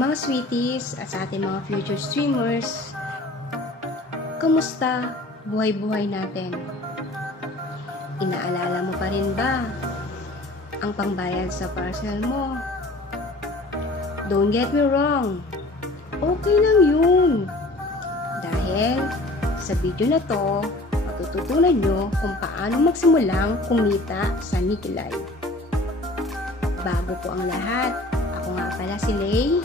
mga sweeties at sa ating mga future streamers. Kamusta buhay-buhay natin? Inaalala mo pa rin ba ang pangbayad sa parcel mo? Don't get me wrong, okay lang yun. Dahil sa video na to, matututunan nyo kung paano magsimulang kumita sa Nikki Live. Bago po ang lahat, ako nga pala si Lay.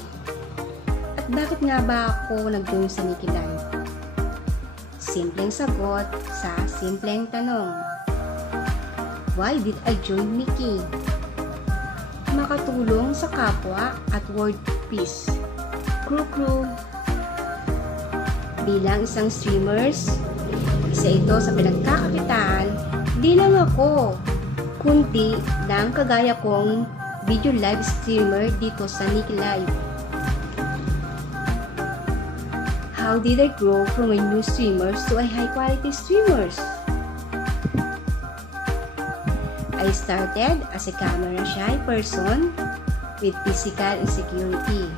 At bakit nga ba ako nag-join sa Nikki Live? Simpleng sagot sa simpleng tanong. Why did I join Nikki? Makatulong sa kapwa at world peace. Crew. Bilang isang streamers, isa ito sa pinagkakakitaan, di lang ako, kundi ng kagaya kong video live streamer dito sa Nikki Live. How did I grow from a new streamers to a high quality streamers? I started as a camera shy person with physical insecurity.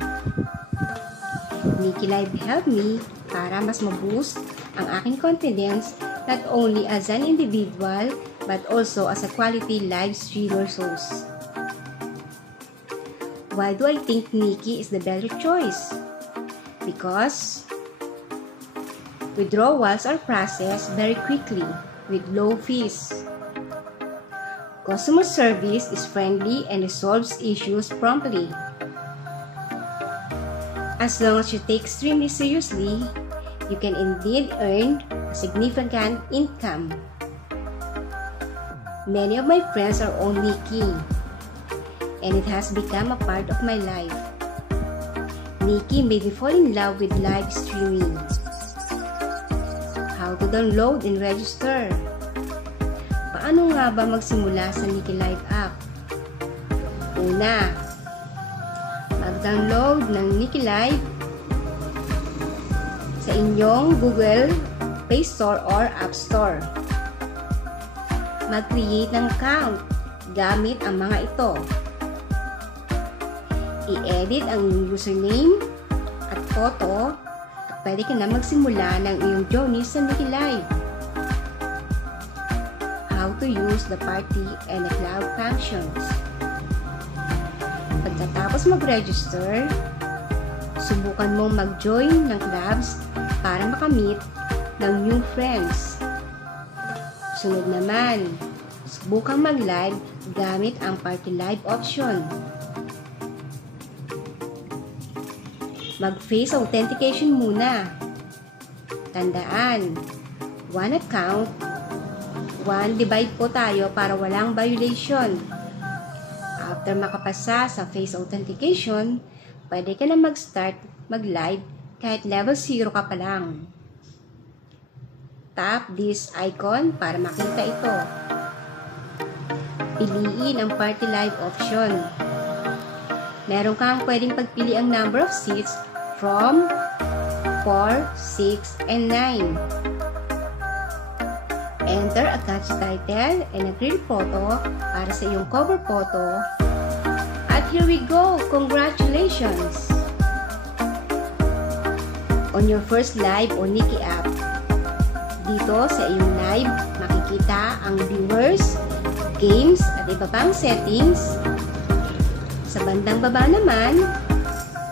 Nikki Live helped me para mas ma-boost ang aking confidence not only as an individual but also as a quality live streamer host. Why do I think Nikki is the better choice? Because withdrawals are processed very quickly with low fees. Customer service is friendly and resolves issues promptly. As long as you take extremely seriously, you can indeed earn a significant income. Many of my friends are on Nikki, and it has become a part of my life. Nikki made me fall in love with live streaming. How to download and register? Paano nga ba magsimula sa Nikki Live app? Una, mag-download ng Nikki Live sa inyong Google Play Store or App Store. Mag-create ng account gamit ang mga ito. I-edit ang username at photo at pwede ka na magsimula ng iyong journey sa Nikki Live. How to use the party and the cloud functions. Pagkatapos mag-register, subukan mong mag-join ng clubs para makamit ng new friends. Sunod naman, subukang mag-live gamit ang party live option. Mag-face authentication muna. Tandaan, one account, one device po tayo para walang violation. After makapasa sa face authentication, pwede ka na mag-start mag-live kahit level 0 ka pa lang. Tap this icon para makita ito. Piliin ang party live option. Meron kang pwedeng pagpili ang number of seats from 4, 6, and 9. Enter a catchy title and a great photo para sa iyong cover photo. At here we go! Congratulations! On your first live on Nikki app, dito sa iyong live, makikita ang viewers, games, at iba pang settings. Sa bandang baba naman,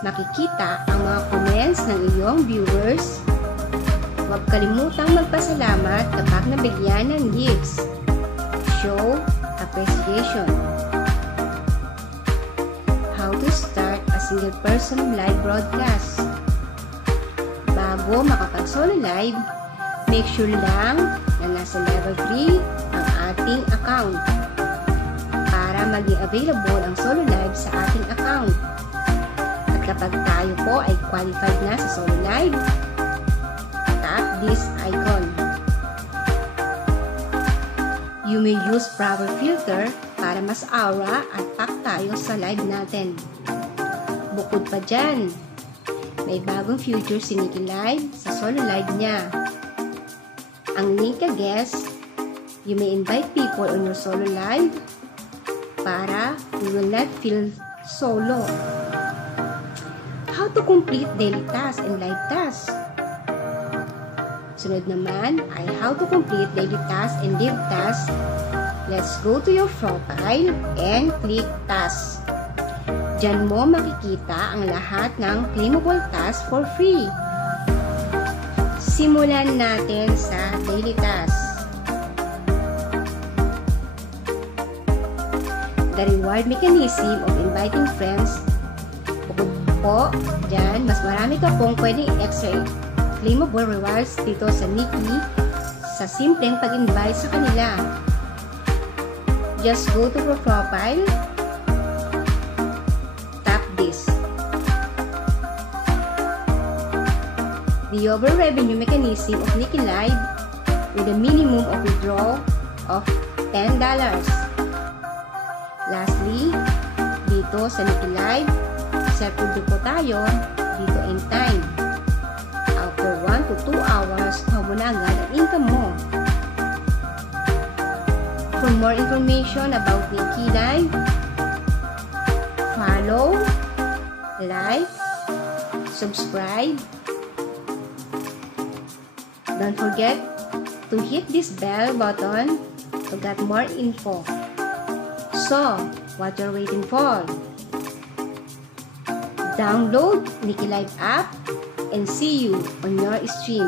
makikita ang mga comments ng iyong viewers. Huwag kalimutang magpasalamat kapag nabigyan ng gifts. Show appreciation. How to start a single person live broadcast. Bago makapag-solo live, make sure lang na nasa level 3 ang ating account para maging available ang solo live sa ating account. At kapag tayo po ay qualified na sa solo live, tap this icon. You may use proper filter para mas aura at pack tayo sa live natin. Bukod pa dyan, may bagong feature si Nikki Live sa solo live niya. Ang link ka guest, you may invite people on your solo live para you will not feel solo. How to complete daily tasks and live tasks. Sunod naman ay how to complete daily tasks and live tasks. Let's go to your profile and click tasks. Diyan mo makikita ang lahat ng claimable tasks for free. Simulan natin sa daily tasks. The reward mechanism of inviting friends. Bukod po dyan, mas marami ka pong pwedeng extra claimable rewards dito sa Nikki sa simpleng pag-invite sa kanila. Just go to your profile, tap this. The overall revenue mechanism of Nikki Live with a minimum of withdrawal of $10. Lastly, dito sa Nikki Live, set-to-do po tayo dito in time. After 1 to 2 hours, mo na agad ang income mo. For more information about Nikki Live, follow, like, subscribe. Don't forget to hit this bell button to get more info. So, what you're waiting for? Download Nikki Live app and see you on your stream.